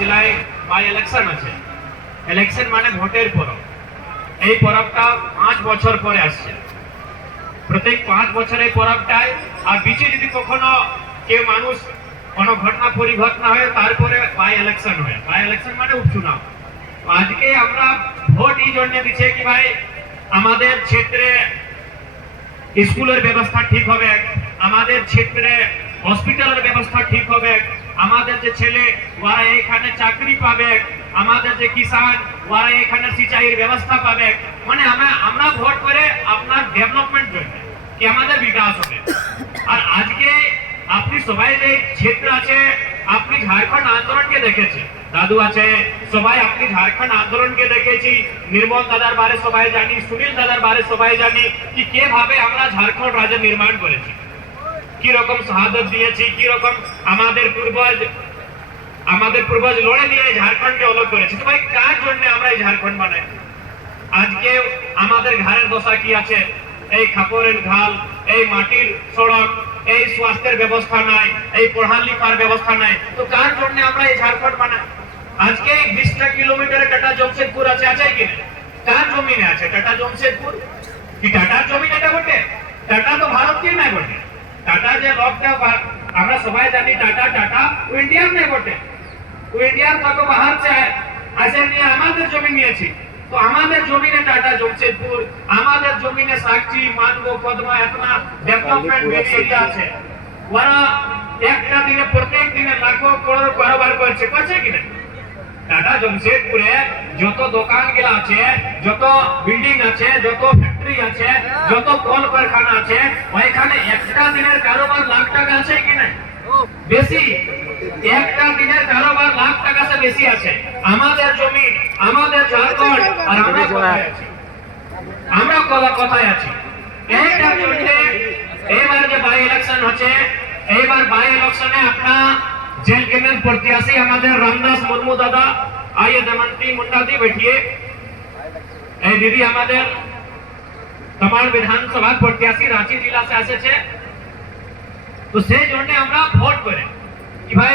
ঘাটশিলায় by election আছে। Election মানে ভোটের পরব। এই পরবটা 5 বছর পরে আসছে। প্রত্যেক 5 বছর এই পরবটায়, আর বিচে যদি কখনো কেউ মানুষ কোনো ঘটনা পরিঘটনা হয় তারপরে বাই ইলেকশন হয়। বাই ইলেকশন মানে উপচুনাव। আজকে আমরা ভোট এই জন্য দিচ্ছে কি ভাই আমাদের ক্ষেত্রে স্কুলের ব্যবস্থা ঠিক হবে, আমাদের ক্ষেত্রে হসপিটালের ব্যবস্থা ঠিক হবে, আমাদের যে ছেলে ওরা এখানে চাকরি পাবে, আমাদের যে কিষান ওরা এখানে সিঁচাইয়ের ব্যবস্থা পাবে। মানে আমরা ভোট করে আপনার ডেভেলপমেন্ট জন্য কি আমাদের বিকাশ হবে। আর আজকে আপনি সবাই যে ক্ষেত্র আছে, আপনি ঝাড়খণ্ড আন্দোলনকে দেখেছেন, দাদু আছে সবাই, আপনি ঝাড়খণ্ড আন্দোলনকে দেখেছি, নির্মল দাদার বারে সবাই জানি, সুনীল দাদার বারে সবাই জানি কি কিভাবে আমরা ঝাড়খণ্ড রাজ্য নির্মাণ করেছি, কি রকম শাহাদত দিয়েছি, কি রকম আমাদের পূর্বজ লড়ে নিয়ে ঝাড়খণ্ডকে অলগ করেছে। তো ভাই কার জন্য আমরা এই ঝাড়খণ্ড বানাই? আজকে আমাদের ঘরের দশা কি আছে? এই খাপড়ের ঢাল, এই মাটির সড়ক, এই স্বাস্থ্যের ব্যবস্থা নাই, এই পড়ালেখার ব্যবস্থা নাই। তো কার জন্য আমরা এই ঝাড়খণ্ড বানাই? আজকে 20টা কিলোমিটারে টাটা জমশেদপুর আছে, আছে কি না? কার জমিনে আছে টাটা জমশেদপুর? কি টাটার জমিন এটা বটে? টাটা তো ভারতীয় নাই বটে। টাটা যে লোকটা আমরা সবাই জানি টাটা ও ইন্ডিয়ান নাই বটে। ও ইন্ডিয়ার থেকে বাহার আছে নিয়ে আমাদের জমি নিয়েছি। তো আমাদের জমিনে টাটা জমশেদপুর, আমাদের জমিনে সাক্ষী, মানগো, কদমা, এতনা ডেভেলপমেন্ট এরিয়া আছে। ওরা একটা দিনে প্রত্যেক দিনে লাখো করোড় কারবার করছে, করছে কিনা? টাটা জমশেদপুরে যত দোকান গুলা আছে, যত বিল্ডিং আছে, যত ফ্যাক্টরি আছে, যত কল কারখানা আছে, ওইখানে একটা দিনের কারোবার লাখ টাকা আছে কিনা? বেশি। একটা দিনের কারোবার লাখ টাকা সে বেশি আছে। আমাদের জমি, আমাদের ঝাড়খণ্ড, আর আমরা কোথায় আছি? আমরা কোথায় আছি? এইটা জন্য এবার যে বাই ইলেকশন হচ্ছে, এইবার বাই ইলেকশনে আপনার जेल के में प्रत्याशी हमारे रामदास मुर्मू दादा आइए दमंती मुंडा दी बैठिए। दीदी हमारे तमाम विधानसभा प्रत्याशी रांची जिला से आसे छे। तो से जोड़ने हमरा ভোট করে কি ভাই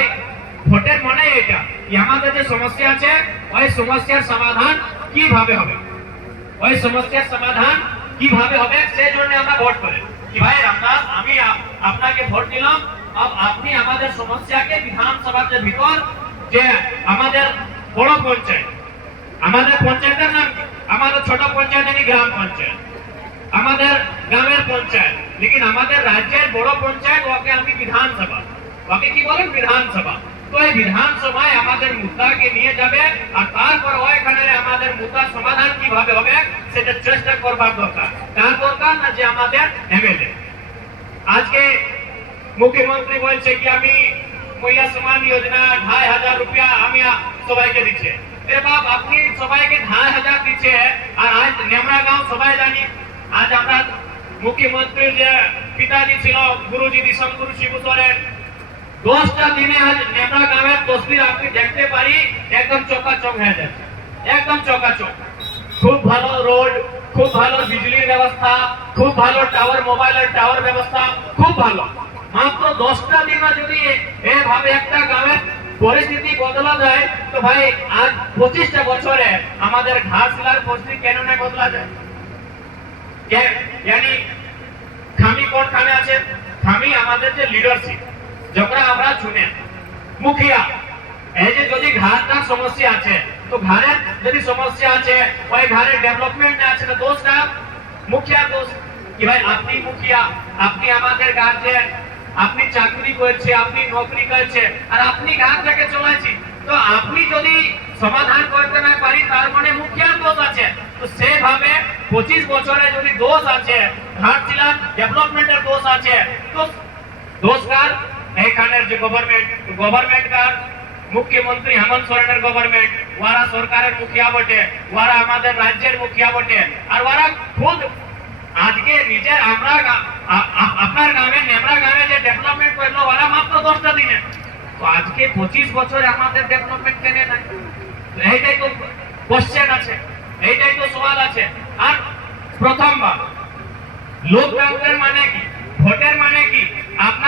ভোটের মানে এটা কি আমাদের যে সমস্যা আছে ওই সমস্যার সমাধান কিভাবে হবে, ওই সমস্যার সমাধান কিভাবে হবে সেই জন্য আমরা ভোট করে কি ভাই রামদাস আমি আপনাকে ভোট দিলাম। अब আপনি আমাদের সমস্যাকে বিধানসভার যে ভিতর যে আমাদের বড় পঞ্চায়েত, আমাদের পঞ্চায়েতের নাম আমাদের ছোট পঞ্চায়েত নেই, গ্রাম পঞ্চায়েত, আমাদের গ্রামের পঞ্চায়েত, लेकिन আমাদের রাজ্যের বড় পঞ্চায়েত ওকে আমি বিধানসভা, ওকে কি বলেন বিধানসভা। তো এই বিধানসভায় আমাদের মুদ্দাকে নিয়ে যাবে আর তারপর ওইখানে আমাদের মুদ্দার সমাধান কিভাবে হবে সেটা চেষ্টা করবার দরকার। তার দরকার না যে আমাদের এমএলএ আজকে মুখ্যমন্ত্রী বলছে কি আমি মহিলা সম্মান যোজনা 2500 রুপিয়া আমি সবাইকে দিচ্ছে। এ বাপ আপনি সবাইকে 2500 দিচ্ছে আর আজ নেমরা গাঁও সবাই জানি আজ আমরা মুখ্যমন্ত্রীর যে পিতাজি ছিল গুরুজি দিশঙ্গুরু শিবু সোরেন 10টা দিনে আজ নেমরা গাঁয়ের তসবির আপনি দেখতে পারি একদম চকাচক হয়ে যাচ্ছে, একদম চকাচক। খুব ভালো রোড, খুব ভালো বিজলির ব্যবস্থা, খুব ভালো টাওয়ার, মোবাইলের টাওয়ার ব্যবস্থা খুব ভালো। মাত্র 10টা দিনে যদি এভাবে একটা গ্রামের পরিস্থিতি বদলা যায় তো ভাই আজ 25টা বছরে আমাদের ঘাটশিলার পরিস্থিতি কেন না বদলা যায়? यानी খামি কোনখানে আছে? খামি আমাদের যে লিডারশিপ যখন আমরা শুনে মুখিয়া এই যে যদি ঘাটটার সমস্যা আছে তো ঘরের যদি সমস্যা আছে ওই ঘরের ডেভেলপমেন্ট আছে না দোষটা মুখিয়া দোষ কি ভাই আপনি মুখিয়া, আপনি আমাদের গার্জেন, আপনি চাকরি করছে, আপনি নকরি করছে আর আপনি গাঁটাকে চলাইছি। তো আপনি যদি সমাধান করতে না পারি তার মানে মুখিয়ার দোষ আছে। তো সেভাবে 25 বছরে যদি দোষ আছে, ঘাটশিলার ডেভেলপমেন্টের দোষ আছে, তো দোষকার এখানের যে গভর্নমেন্ট কার মুখ্যমন্ত্রী হেমন্ত সোরেনের গভর্নমেন্ট, ওরা সরকারের মুখিয়া বটে, ওরা আমাদের রাজ্যের মুখিয়া বটে আর ওরা খুদ আজকে নিজের আমরা আপনার গ্রামে নেমরা গ্রামে যে ডেভেলপমেন্ট করলো ওরা মাত্র 10টা দিনে। তো আজকে 25 বছরে আমাদের ডেভেলপমেন্ট কেন নাই? এইটাই তো কোশ্চেন আছে, এইটাই তো সওয়াল আছে। আর প্রথমবার লোকতন্ত্রের মানে কি, ভোটের মানে কি? আপনার